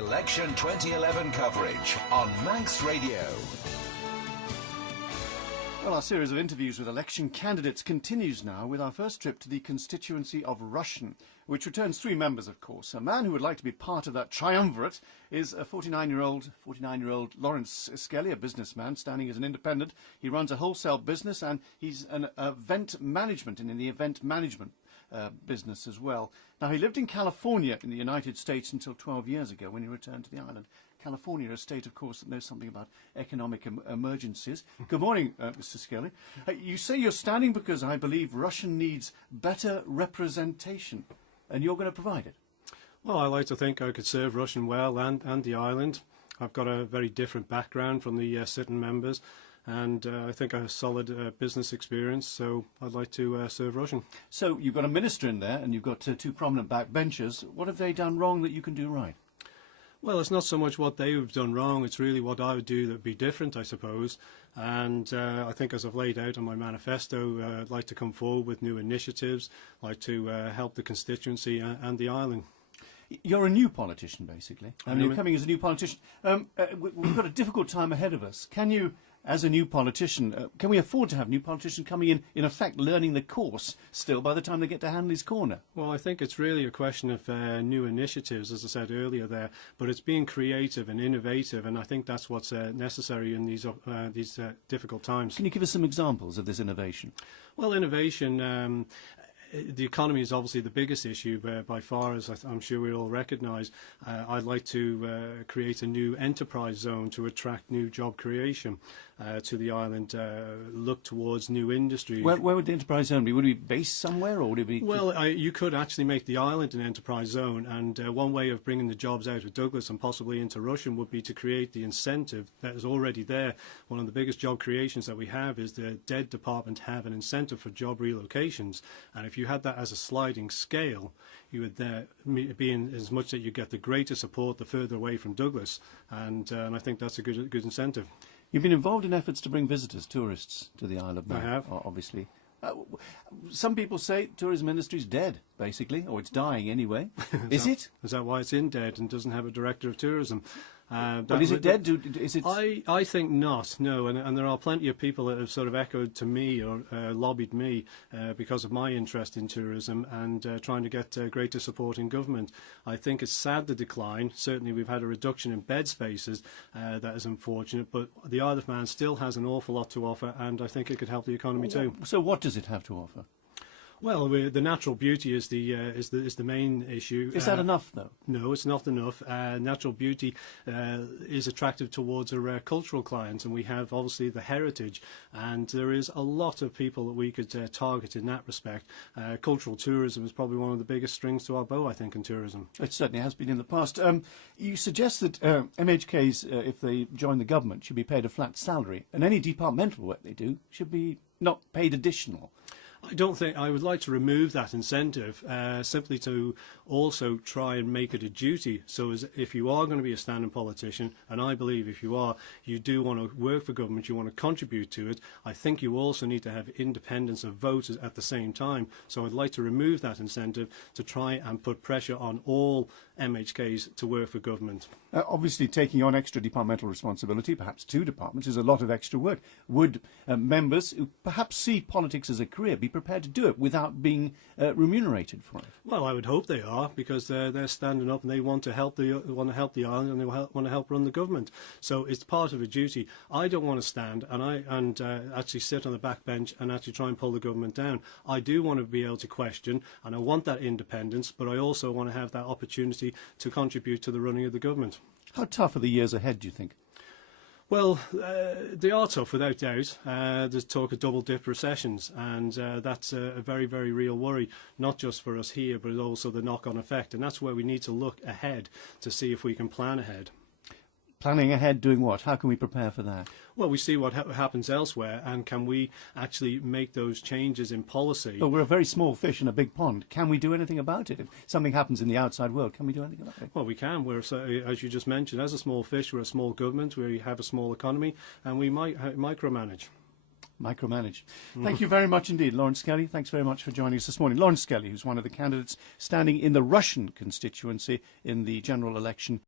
Election 2011 coverage on Manx Radio. Well, our series of interviews with election candidates continues now with our first trip to the constituency of Rushen, which returns three members, of course. A man who would like to be part of that triumvirate is a 49-year-old Laurence Skelly, a businessman standing as an independent. He runs a wholesale business and he's an event management and in the event management business as well. Now, he lived in California in the United States until 12 years ago when he returned to the island. California, a state, of course, that knows something about economic emergencies. Good morning, Mr. Skelly. You say you're standing because I believe Rushen needs better representation, and you're going to provide it. Well, I like to think I could serve Rushen well and the island. I've got a very different background from the sitting members, and I think I have solid business experience, so I'd like to serve Rushen. So you've got a minister in there, and you've got two prominent backbenchers. What have they done wrong that you can do right? Well, it's not so much what they've done wrong, it's really what I would do that would be different, I suppose. And I think, as I've laid out in my manifesto, I'd like to come forward with new initiatives, like to help the constituency and the island. You're a new politician, basically, and you're coming as a new politician. We've got a difficult time ahead of us. Can you, as a new politician, can we afford to have new politicians coming in effect, learning the course still by the time they get to Hanley's Corner? Well, I think it's really a question of new initiatives, as I said earlier there, but it's being creative and innovative, and I think that's what's necessary in these difficult times. Can you give us some examples of this innovation? Well, innovation... the economy is obviously the biggest issue by far, as I'm sure we all recognise. I'd like to create a new enterprise zone to attract new job creation to the island, look towards new industries. Where would the enterprise zone be? Would it be based somewhere, or would it be... Well, you could actually make the island an enterprise zone, and one way of bringing the jobs out of Douglas and possibly into Rushen would be to create the incentive that is already there. One of the biggest job creations that we have is the DED department have an incentive for job relocations, and if you had that as a sliding scale, you would be in as much that you get the greater support the further away from Douglas, and I think that's a good incentive. You've been involved in efforts to bring visitors, tourists, to the Isle of Man. I have. Obviously. Some people say tourism industry's dead, basically, or it's dying anyway. Is it? Is that why it's in dead and doesn't have a director of tourism? But is it dead? Is it? I think not, no, and there are plenty of people that have sort of echoed to me or lobbied me because of my interest in tourism and trying to get greater support in government. I think it's sad, the decline. Certainly we've had a reduction in bed spaces, that is unfortunate, but the Isle of Man still has an awful lot to offer, and I think it could help the economy too. So what does it have to offer? Well, the natural beauty is the main issue. Is that enough, though? No, it's not enough. Natural beauty is attractive towards our cultural clients, and we have obviously the heritage, and there is a lot of people that we could target in that respect. Cultural tourism is probably one of the biggest strings to our bow, I think, in tourism. It certainly has been in the past. You suggest that MHKs, if they join the government, should be paid a flat salary, and any departmental work they do should be not paid additional. I don't think I would like to remove that incentive, simply to also try and make it a duty. So as if you are going to be a standing politician, and I believe if you are, you do want to work for government, you want to contribute to it, I think you also need to have independence of voters at the same time. So I'd like to remove that incentive to try and put pressure on all MHKs to work for government. Obviously, taking on extra departmental responsibility, perhaps two departments, is a lot of extra work. Would members who perhaps see politics as a career be prepared to do it without being remunerated for it? Well, I would hope they are, because they're standing up and they want to help the island, and they want to help run the government. So it's part of a duty. I don't want to stand and actually sit on the back bench and actually try and pull the government down. I do want to be able to question, and I want that independence, but I also want to have that opportunity to contribute to the running of the government. How tough are the years ahead, do you think? Well, they are tough, without doubt. There's talk of double-dip recessions, and that's a very, very real worry, not just for us here, but also the knock-on effect. And that's where we need to look ahead to see if we can plan ahead. Planning ahead, doing what? How can we prepare for that? Well, we see what happens elsewhere, and can we actually make those changes in policy? Well, we're a very small fish in a big pond. Can we do anything about it? If something happens in the outside world, can we do anything about it? Well, we can. We're, as you just mentioned, as a small fish, we're a small government, we have a small economy, and we might micromanage. Micromanage. Thank you very much indeed, Laurence Skelly. Thanks very much for joining us this morning. Laurence Skelly, who's one of the candidates standing in the Rushen constituency in the general election